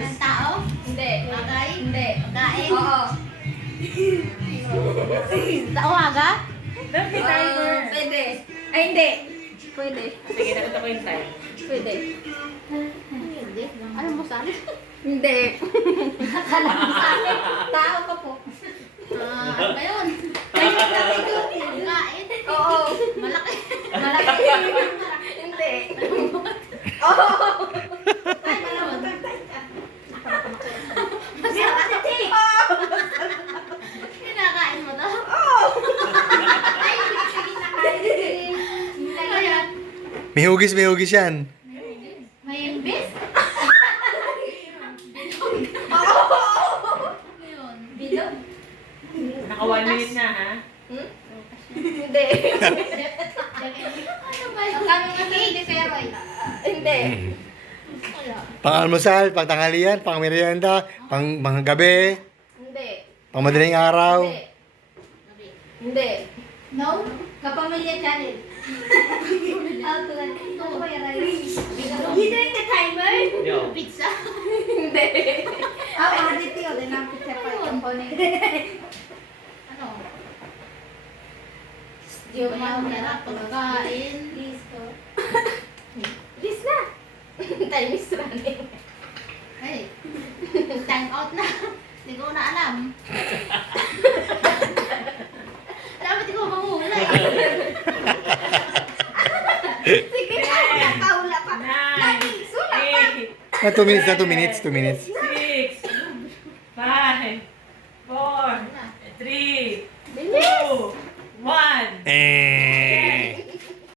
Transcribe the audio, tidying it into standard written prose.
Ng tao? Hindi. Bagay? Hindi. Pagkain? Oo. Tawaga? Dapat may timer. Pwede. Ay, hindi. Pwede. Sige, nakita ko yung time. Pwede. Hindi. Ano mo sa akin? Hindi. Akala mo sa akin. Tao ka po. Ano ba yun? Pagkain? Oo. Malaki. Malaki. Hindi. Oo. Ay, ano? Masarap. Kinakain mo to? Oo. Ay, sige na kain. Ano yan? May hugis yan. May imbis? Bilog? Naka 1 minute na, ha? Hmm? Hindi. Ano ba yun? Kami nga hindi pero ay. Hindi. Pang almusal, pang tanghalian, pang merienda, pang mga gabi, Hindi. pang madaling araw. Hindi. Hindi. No? Kapamilya channel. Ano ba yan? Hidden the timer? Yo. Pizza? Hindi. Order tiyo. Din ang pizza pa yung component. Ano? Yung Mayroon pagkain. Please na. Time is running. Ay, time out na. Hindi ko na alam. Dapat ikaw manghulay. Sige, paula pa. Nine. Sulat pa. 8. Na 2 minutes na 2 minutes, 2 minutes.